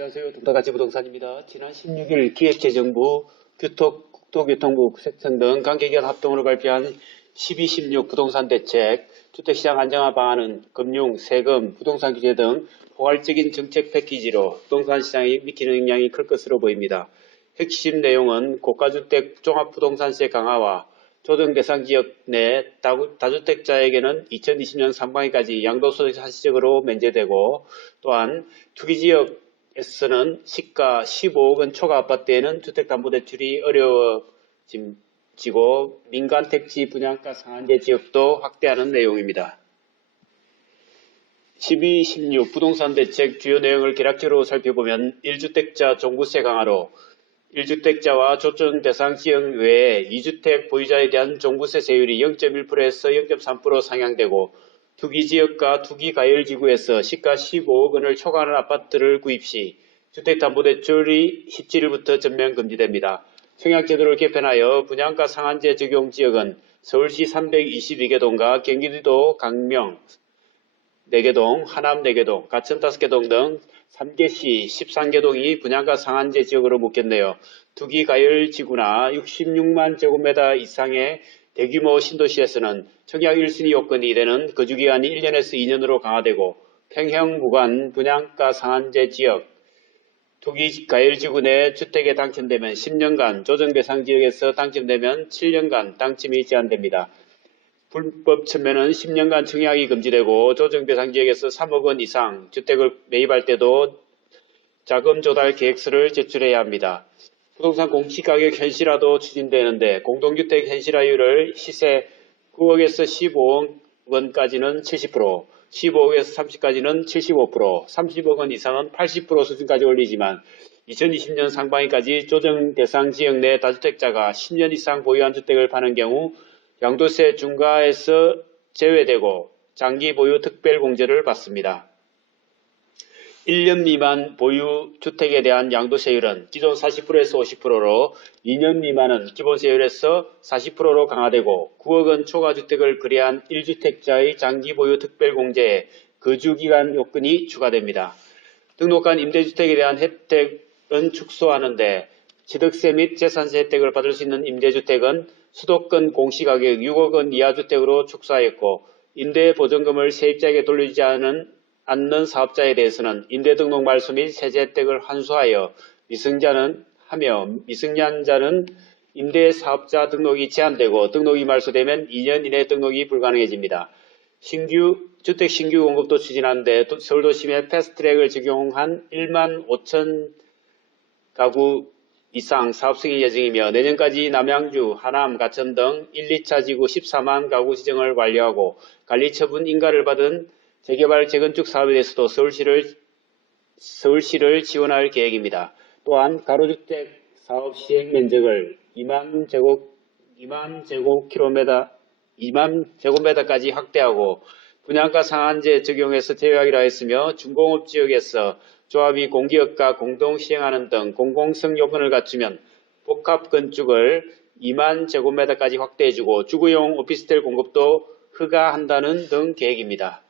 안녕하세요. 동다가치 부동산입니다. 지난 16일 기획재정부, 교토, 국토교통부, 국세청 등 관계기관 합동으로 발표한 12.16 부동산 대책, 주택시장 안정화 방안은 금융, 세금, 부동산 규제 등 포괄적인 정책 패키지로 부동산 시장에 미치는 영향이 클 것으로 보입니다. 핵심 내용은 고가주택 종합부동산세 강화와 조정 대상 지역 내 다주택자에게는 2020년 상반기까지 양도소득 사실적으로 면제되고 또한 투기지역 에서는 시가 15억 원 초과 아파트에는 주택담보대출이 어려워지고 민간 택지 분양가 상한제 지역도 확대하는 내용입니다. 12, 16 부동산 대책 주요 내용을 개략적으로 살펴보면 1주택자 종부세 강화로 1주택자와 조정 대상 지역 외에 2주택 보유자에 대한 종부세 세율이 0.1%에서 0.3% 상향되고 투기지역과 투기가열지구에서 시가 15억 원을 초과하는 아파트를 구입 시 주택담보대출이 17일부터 전면 금지됩니다. 청약제도를 개편하여 분양가 상한제 적용 지역은 서울시 322개 동과 경기도 강명 4개 동, 하남 4개 동, 가천 5개 동 등 3개시 13개 동이 분양가 상한제 지역으로 묶였네요. 투기 가열 지구나 66만 제곱미터 이상의 대규모 신도시에서는 청약 1순위 요건이 되는 거주기간이 1년에서 2년으로 강화되고 평형 구간 분양가 상한제 지역 투기 가열지구 내 주택에 당첨되면 10년간, 조정 대상 지역에서 당첨되면 7년간 당첨이 제한됩니다. 불법 천면은 10년간 청약이 금지되고 조정 대상 지역에서 3억 원 이상 주택을 매입할 때도 자금 조달 계획서를 제출해야 합니다. 부동산 공시가격 현실화도 추진되는데 공동주택 현실화율을 시세 9억에서 15억 원까지는 70%, 15억에서 30까지는 75%, 30억 원 이상은 80% 수준까지 올리지만 2020년 상반기까지 조정 대상 지역 내 다주택자가 10년 이상 보유한 주택을 파는 경우 양도세 중과에서 제외되고 장기 보유 특별 공제를 받습니다. 1년 미만 보유 주택에 대한 양도세율은 기존 40%에서 50%로 2년 미만은 기본세율에서 40%로 강화되고 9억 원 초과 주택을 거래한 1주택자의 장기 보유 특별 공제에 거주기간 요건이 추가됩니다. 등록한 임대주택에 대한 혜택은 축소하는데 취득세 및 재산세 혜택을 받을 수 있는 임대주택은 수도권 공시가격 6억 원 이하 주택으로 축소하였고 임대보증금을 세입자에게 돌리지 않은, 않는 사업자에 대해서는 임대등록 말소 및 세제 혜택을 환수하여 미승자는 하며 미승년자는 임대사업자 등록이 제한되고 등록이 말소되면 2년 이내 등록이 불가능해집니다. 신규 주택 신규 공급도 추진하는데 도- 서울도심에 패스트트랙을 적용한 1만 5천 가구 이상 사업 승인 예정이며 내년까지 남양주, 하남, 가천 등 1, 2차 지구 14만 가구 지정을 완료하고 관리 처분 인가를 받은 재개발 재건축 사업에 대해서도 서울시를 서울시를 지원할 계획입니다. 또한 가로주택 사업 시행 면적을 2만 제곱 2만 제곱킬로미터 2만 제곱미터까지 확대하고 분양가 상한제 적용해서 제외하기로 했으며 중공업 지역에서 조합이 공기업과 공동 시행하는 등 공공성 요건을 갖추면 복합 건축을 2만 제곱미터까지 확대해주고 주거용 오피스텔 공급도 허가한다는 등 계획입니다.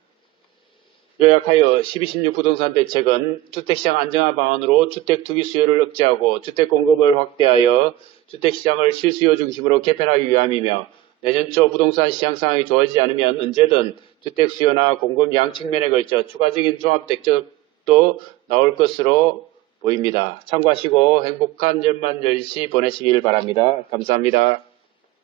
요약하여 12.16 부동산 대책은 주택시장 안정화 방안으로 주택 투기 수요를 억제하고 주택 공급을 확대하여 주택시장을 실수요 중심으로 개편하기 위함이며 내년 초 부동산 시장 상황이 좋아지지 않으면 언제든 주택 수요나 공급 양 측면에 걸쳐 추가적인 종합 대책도 나올 것으로 보입니다. 참고하시고 행복한 연말 연시 보내시길 바랍니다. 감사합니다.